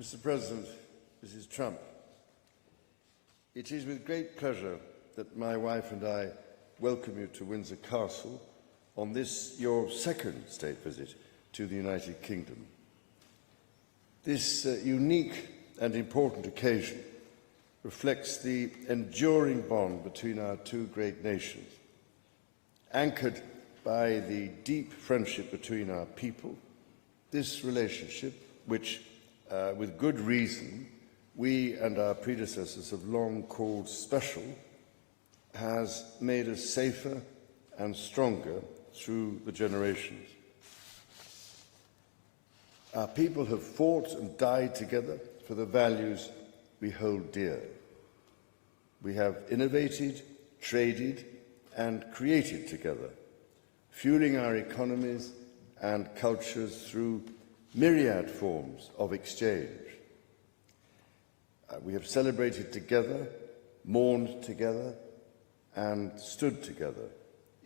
Mr. President, Mrs. Trump, it is with great pleasure that my wife and I welcome you to Windsor Castle on this, your second state visit to the United Kingdom. This unique and important occasion reflects the enduring bond between our two great nations, anchored by the deep friendship between our people. This relationship, which, with good reason, we and our predecessors have long called special, has made us safer and stronger through the generations. Our people have fought and died together for the values we hold dear. We have innovated, traded, and created together, fueling our economies and cultures through myriad forms of exchange. We have celebrated together, mourned together, and stood together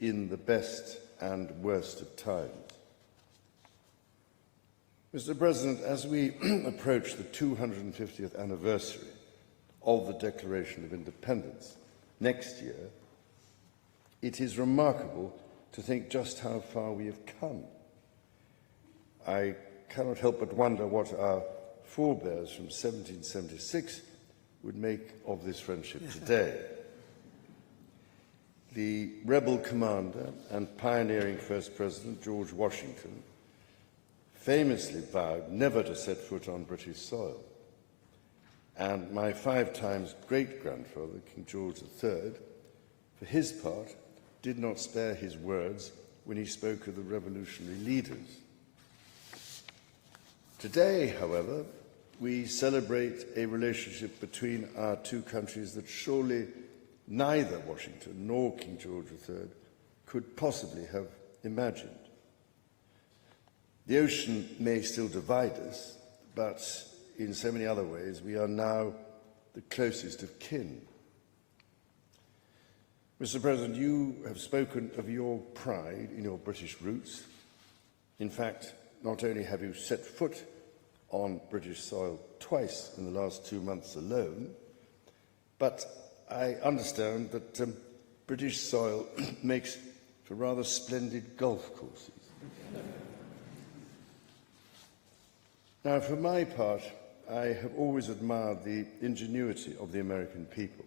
in the best and worst of times. Mr. President, as we approach the 250th anniversary of the Declaration of Independence next year, it is remarkable to think just how far we have come. I cannot help but wonder what our forebears from 1776 would make of this friendship today. The rebel commander and pioneering First President George Washington famously vowed never to set foot on British soil. And my 5 times great-grandfather, King George III, for his part, did not spare his words when he spoke of the revolutionary leaders. Today, however, we celebrate a relationship between our two countries that surely neither Washington nor King George III could possibly have imagined. The ocean may still divide us, but in so many other ways, we are now the closest of kin. Mr. President, you have spoken of your pride in your British roots. In fact, not only have you set foot on British soil twice in the last 2 months alone, but I understand that British soil makes for rather splendid golf courses. Now, for my part, I have always admired the ingenuity of the American people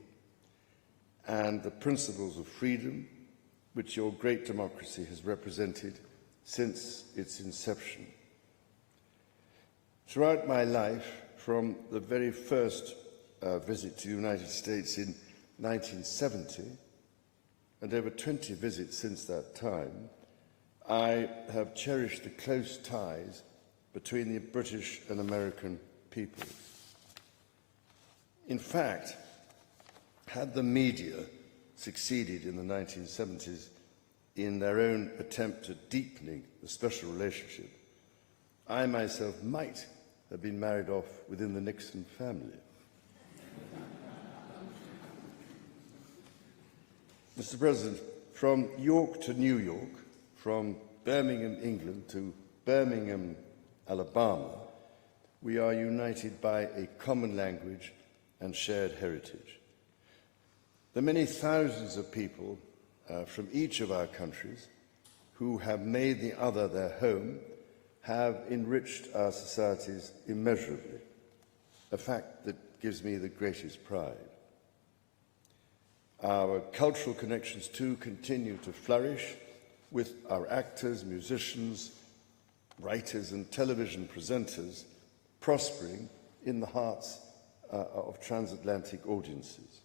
and the principles of freedom which your great democracy has represented since its inception. Throughout my life, from the very first visit to the United States in 1970, and over 20 visits since that time, I have cherished the close ties between the British and American peoples. In fact, had the media succeeded in the 1970s in their own attempt at deepening the special relationship, I myself might have been married off within the Nixon family. Mr. President, from York to New York, from Birmingham, England to Birmingham, Alabama, we are united by a common language and shared heritage. The many thousands of people from each of our countries who have made the other their home have enriched our societies immeasurably, a fact that gives me the greatest pride. Our cultural connections too continue to flourish, with our actors, musicians, writers and television presenters prospering in the hearts of transatlantic audiences.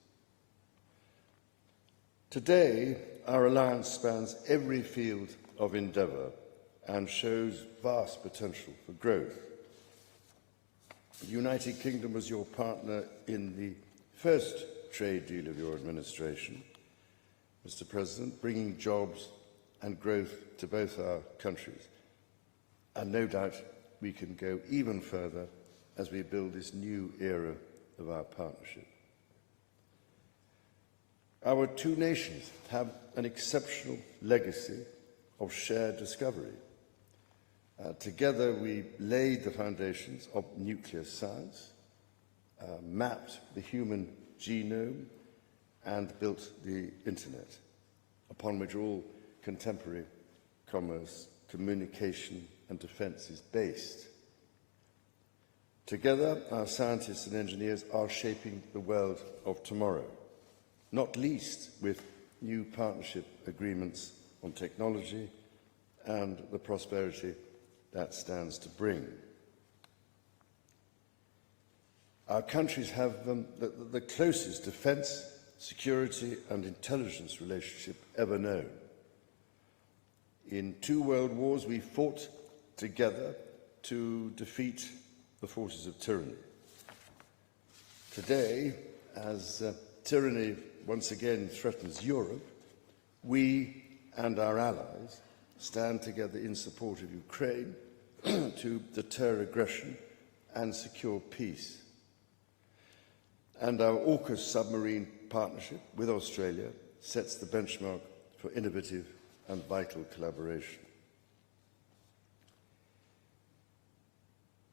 Today, our alliance spans every field of endeavour and shows vast potential for growth. The United Kingdom was your partner in the first trade deal of your administration, Mr. President, bringing jobs and growth to both our countries. And no doubt we can go even further as we build this new era of our partnership. Our two nations have an exceptional legacy of shared discovery. Together we laid the foundations of nuclear science, mapped the human genome, and built the internet, upon which all contemporary commerce, communication, and defense is based. Together, our scientists and engineers are shaping the world of tomorrow, not least with new partnership agreements on technology and the prosperity that stands to bring. Our countries have the closest defense, security, and intelligence relationship ever known. In 2 world wars, we fought together to defeat the forces of tyranny. Today, as tyranny once again threatens Europe, we and our allies stand together in support of Ukraine to deter aggression and secure peace. And our AUKUS submarine partnership with Australia sets the benchmark for innovative and vital collaboration.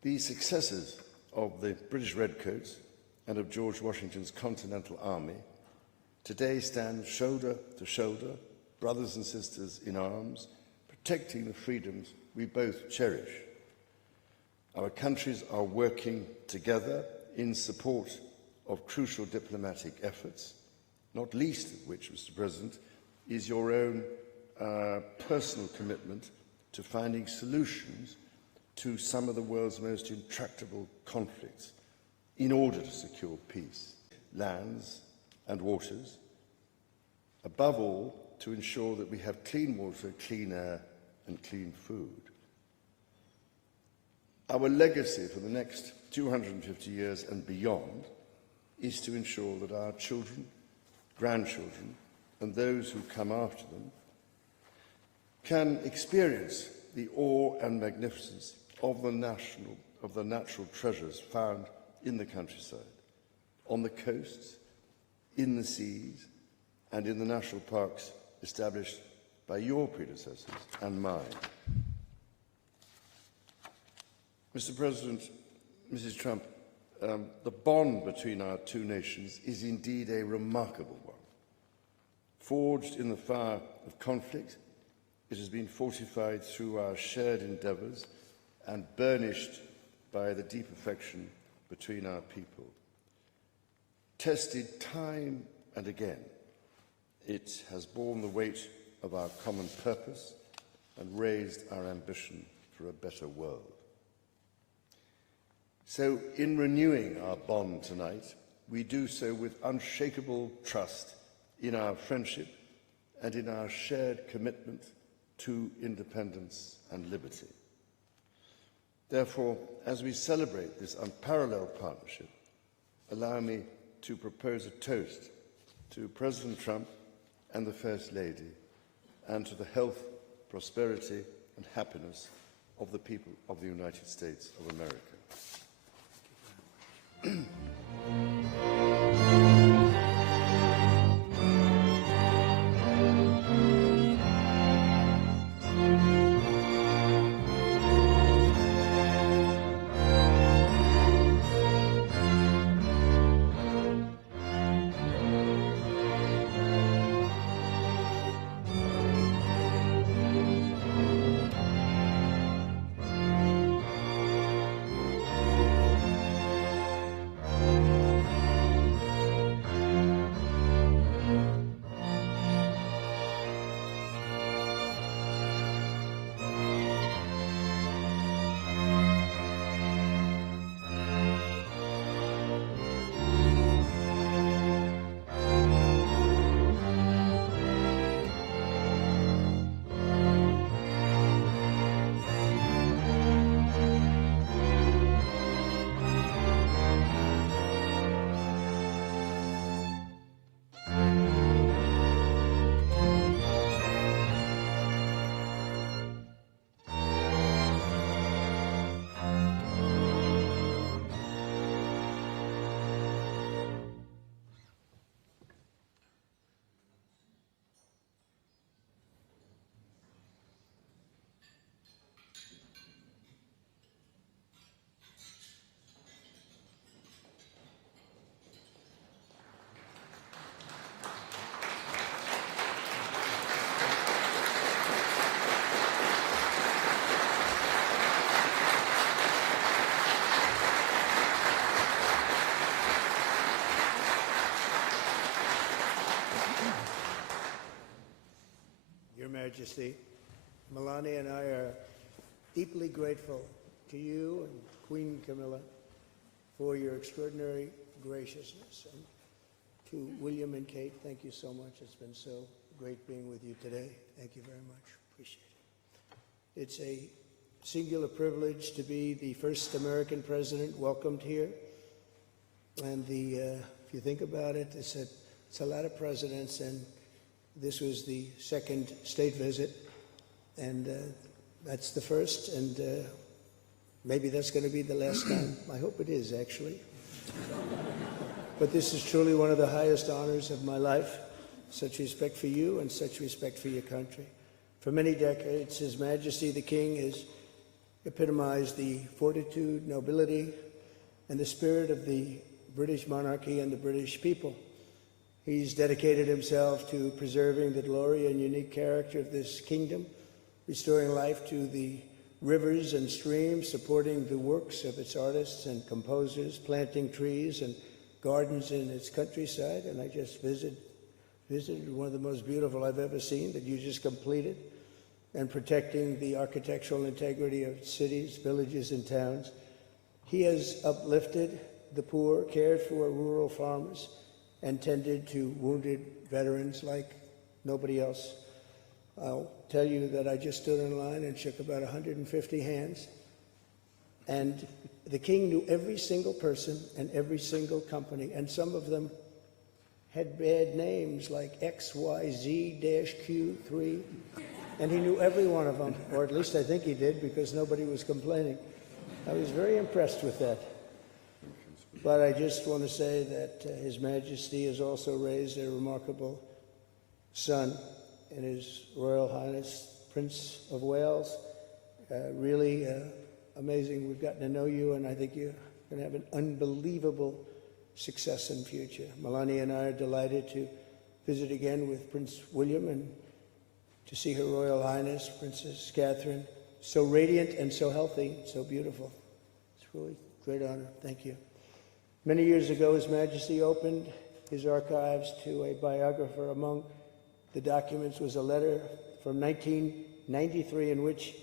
The successes of the British Redcoats and of George Washington's Continental Army today stand shoulder to shoulder, brothers and sisters in arms, protecting the freedoms we both cherish. Our countries are working together in support of crucial diplomatic efforts, not least of which, Mr. President, is your own personal commitment to finding solutions to some of the world's most intractable conflicts in order to secure peace, lands and waters, above all, to ensure that we have clean water, clean air and clean food. Our legacy for the next 250 years and beyond is to ensure that our children, grandchildren and those who come after them can experience the awe and magnificence of the natural treasures found in the countryside, on the coasts, in the seas, and in the national parks established by your predecessors and mine. Mr. President, Mrs. Trump, the bond between our 2 nations is indeed a remarkable one. Forged in the fire of conflict, it has been fortified through our shared endeavours and burnished by the deep affection between our people. Tested time and again, it has borne the weight of our common purpose and raised our ambition for a better world. So, in renewing our bond tonight, we do so with unshakable trust in our friendship and in our shared commitment to independence and liberty. Therefore, as we celebrate this unparalleled partnership, allow me to propose a toast to President Trump and the First Lady, and to the health, prosperity and happiness of the people of the United States of America. Majesty. Melania and I are deeply grateful to you and Queen Camilla for your extraordinary graciousness. And to William and Kate, thank you so much. It's been so great being with you today. Thank you very much. Appreciate it. It's a singular privilege to be the first American president welcomed here. And if you think about it, it's a lot of presidents, and this was the second state visit, and that's the first, and maybe that's going to be the last time. I hope it is, actually. But this is truly one of the highest honors of my life. Such respect for you and such respect for your country. For many decades, His Majesty the King has epitomized the fortitude, nobility, and the spirit of the British monarchy and the British people. He's dedicated himself to preserving the glory and unique character of this kingdom, restoring life to the rivers and streams, supporting the works of its artists and composers, planting trees and gardens in its countryside. And I just visited one of the most beautiful I've ever seen that you just completed, and protecting the architectural integrity of cities, villages, and towns. He has uplifted the poor, cared for rural farmers, and tended to wounded veterans like nobody else. I'll tell you that I just stood in line and shook about 150 hands, and the King knew every single person and every single company, and some of them had bad names like XYZ-Q3, and he knew every one of them, or at least I think he did, because nobody was complaining. I was very impressed with that. But I just want to say that His Majesty has also raised a remarkable son in His Royal Highness, Prince of Wales. Really amazing. We've gotten to know you, and I think you're going to have an unbelievable success in the future. Melania and I are delighted to visit again with Prince William and to see Her Royal Highness, Princess Catherine, so radiant and so healthy, so beautiful. It's really a great honor. Thank you. Many years ago, His Majesty opened his archives to a biographer. Among the documents was a letter from 1993 in which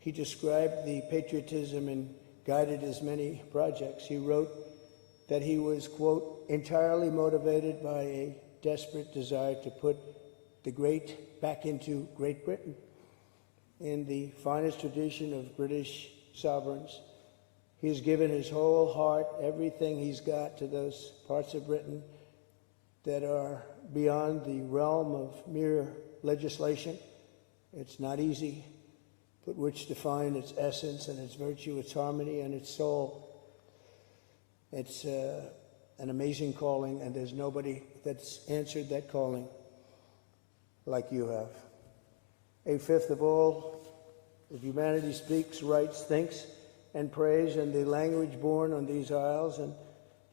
he described the patriotism and guided his many projects. He wrote that he was, quote, entirely motivated by a desperate desire to put the great back into Great Britain. In the finest tradition of British sovereigns, he has given his whole heart, everything he's got, to those parts of Britain that are beyond the realm of mere legislation. It's not easy, but which define its essence and its virtue, its harmony, and its soul. It's an amazing calling, and there's nobody that's answered that calling like you have. A fifth of all of humanity speaks, writes, thinks, and prays in the language born on these isles and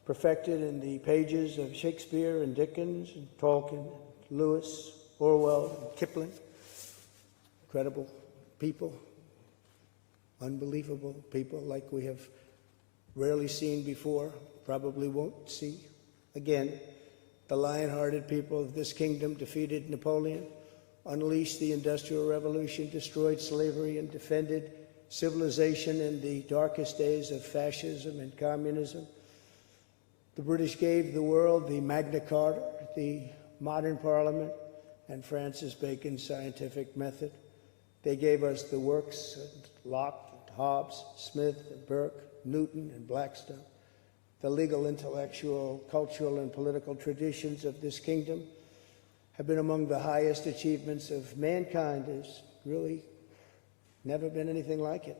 perfected in the pages of Shakespeare and Dickens and Tolkien, Lewis, Orwell, and Kipling. Incredible people, unbelievable people like we have rarely seen before, probably won't see again. The lion-hearted people of this kingdom defeated Napoleon, unleashed the Industrial Revolution, destroyed slavery, and defended civilization in the darkest days of fascism and communism. The British gave the world the Magna Carta, the modern parliament, and Francis Bacon's scientific method. They gave us the works of Locke, Hobbes, Smith, and Burke, Newton, and Blackstone. The legal, intellectual, cultural, and political traditions of this kingdom have been among the highest achievements of mankind. There's really never been anything like it.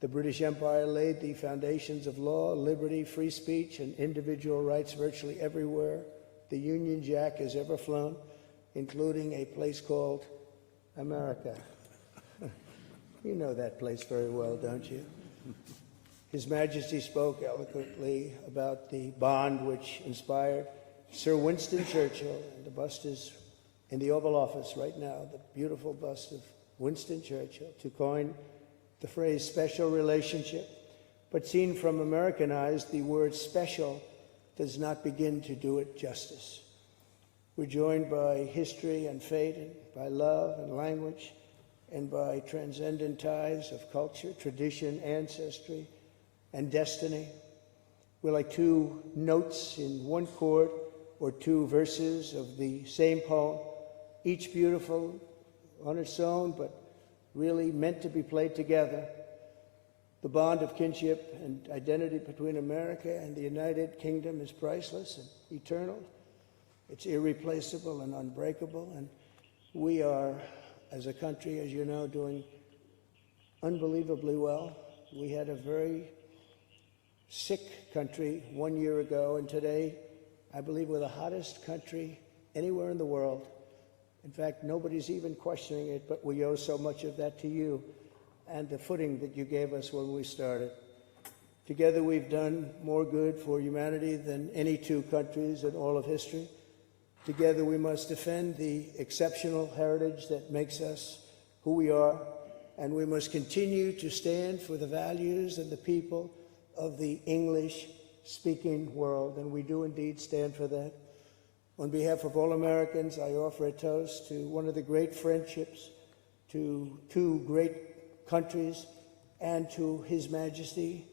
The British Empire laid the foundations of law, liberty, free speech, and individual rights virtually everywhere the Union Jack has ever flown, including a place called America. You know that place very well, don't you? His Majesty spoke eloquently about the bond which inspired Sir Winston Churchill, and the bust is in the Oval Office right now, the beautiful bust of Winston Churchill, to coin the phrase special relationship. But seen from American eyes, the word special does not begin to do it justice. We're joined by history and fate and by love and language, and by transcendent ties of culture, tradition, ancestry, and destiny. We're like two notes in one chord or two verses of the same poem, each beautiful on its own, but really meant to be played together. The bond of kinship and identity between America and the United Kingdom is priceless and eternal. It's irreplaceable and unbreakable, and we are, as a country, as you know, doing unbelievably well. We had a very sick country 1 year ago, and today, I believe we're the hottest country anywhere in the world. In fact, nobody's even questioning it, but we owe so much of that to you and the footing that you gave us when we started. Together, we've done more good for humanity than any two countries in all of history. Together, we must defend the exceptional heritage that makes us who we are, and we must continue to stand for the values and the people of the English-speaking world, and we do indeed stand for that. On behalf of all Americans, I offer a toast to one of the great friendships, to two great countries, and to His Majesty,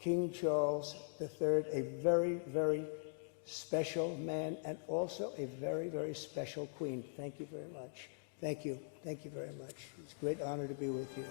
King Charles III, a very, very special man, and also a very, very special queen. Thank you very much. Thank you. Thank you very much. It's a great honor to be with you.